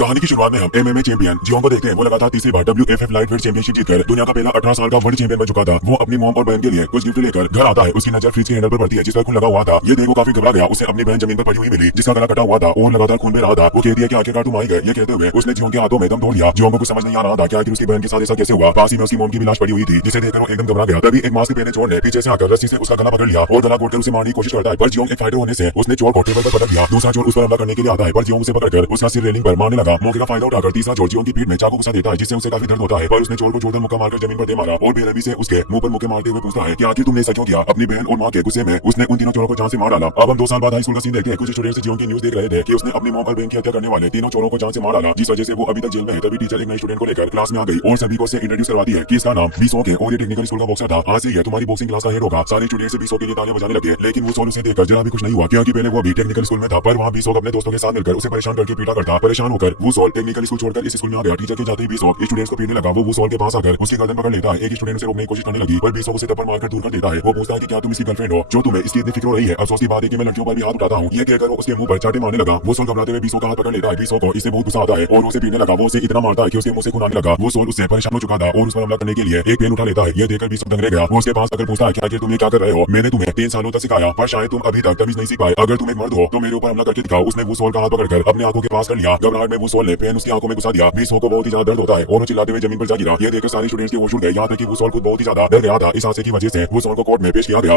कहानी की शुरुआत में हम एमएमए चैंपियन जियोंग को देखते हैं। वो लगातार तीसरी बार WFF लाइटवेट चैंपियनशिप जीतकर दुनिया का पहला 18 साल का वर्ल्ड चैंपियन बन चुका था। वो अपनी मॉम और बहन के लिए कुछ गिफ्ट लेकर घर आता है। उसकी नजर फ्रिज के हैंडल पर पड़ती है जिस पर खून लगा हुआ था। ये देख वो काफी घबरा गया। उसे अपनी बहन जमीन पर पड़ी हुई मिली जिसका गला कटा हुआ था और लगातार खून बह रहा था। वो कहती है कि आखिरकार तुम आई गए। ये कहते हुए उसने जियोंग के हाथों में दम तोड़ लिया। जियोंग को कुछ समझ नहीं आ रहा था कि आखिर उसकी बहन के साथ ऐसा कैसे हुआ। पास ही में उसकी मॉम की भी लाश पड़ी हुई थी जिसे देखकर वो एकदम घबरा गया। तभी एक मास्क पहने चोर ने पीछे से आकर रस्सी से उसका गला पकड़ लिया और गला घोटकर उसे मारने की कोशिश करता है। पर जियोंग एक फाइटर होने से उसने चोर को टेबल पर पकड़ लिया। दूसरा चोर उस पर हमला करने के लिए आता है पर जियोंग उसे पकड़कर उसका सिर रेलिंग पर मारने लगा। मौके का फायदा उठाकर तीसरा चोर जियोंग की पीठ में चाकू घुसा देता है जिससे उसे काफी दर्द होता है। पर उसने चोर को जोरदार मुक्का मारकर जमीन पर दे मारा और बेरहमी से उसके मुंह पर मुक्के मारते हुए पूछता है कि आखिर तुमने ऐसा क्यों किया। अपनी बहन और मां के गुस्से में उसने उन तीनों चोरों को जान से मार डाला। अब हम 2 साल बाद हाई स्कूल का सीन देखते हैं। कुछ स्टूडेंट्स जियोंग की न्यूज देख रहे थे कि उसने अपनी मॉम और बहन की हत्या करने वाले तीनों चोरों को जान से मार डाला जिस वजह से वो अभी तक जेल में है। तभी टीचर एक नए स्टूडेंट को लेकर क्लास में आ गई और सभी को इंट्रोड्यूस करवाती है कि इसका नाम बीसोक है और ये टेक्निकल स्कूल का बॉक्सर था। आज से ये तुम्हारी बॉक्सिंग क्लास का हेड होगा। सारे स्टूडेंट्स बीसोक के लिए तालियां बजाने लगे लेकिन वो सोल उसे देखकर जरा भी खुश नहीं हुआ क्योंकि पहले वो भी टेक्निकल स्कूल में था। पर वहाँ बीसोक अपने दोस्तों के साथ मिलकर उसे परेशान करके पीटा करता। परेशान होकर वो सोल टेक्निकल स्कूल छोड़कर इस स्कूल में आ गया। टीचर के जाते ही बीसोक स्टूडेंट्स को पीटने लगा। वो सोल के पास आकर उसकी गर्दन पकड़ लेता है। एक स्टूडेंट उसे रोकने की कोशिश करने लगी पर बीसोक उसे थप्पड़ मारकर दूर कर देता है। वो पूछता है कि क्या तुम इसकी गर्लफ्रेंड हो जो तुम्हें इसकी इतनी फिक्र हो रही है। अफसोस की बात है कि मैं लड़कियों पर भी हाथ उठाता हूँ। ये कहकर वो उसके मुंह पर चाटे मारने लगा। वो सोल घबराते हुए बीसोक का हाथ पकड़ लेता है। बीसोक को इससे बहुत गुस्सा आता है और उसे पीटने लगा। वो उसे इतना मारता है कि उसके मुंह से खून आने लगा। वो सोल उससे परेशान हो चुका था और उस पर हमला करने के लिए एक पेन उठा लेता है। ये देखकर बीसोक दंग रह गया। वो उसके पास आकर पूछता है कि आखिर तुम ये क्या कर रहे हो। मैंने तुम्हें 3 सालों तक सिखाया पर शायद तुम अभी तक तमीज नहीं सीख पाए। अगर तुम एक मर्द हो तो मेरे ऊपर हमला करके दिखाओ। उसने वो सोल का हाथ पकड़कर अपने आंखों के पास कर लिया। घबराहट में वो सोल ने पेन उसकी आंखों में घुसा दिया। बीसोक को बहुत ही ज्यादा दर्द होता है और वो चिल्लाते हुए जमीन पर जा गिरा। ये देखकर सारे स्टूडेंट्स के होश उड़ गए। यहाँ तक कि वो सोल खुद बहुत ही ज्यादा डर गया था। इस हादसे की वजह से वो सोल को कोर्ट में पेश किया गया।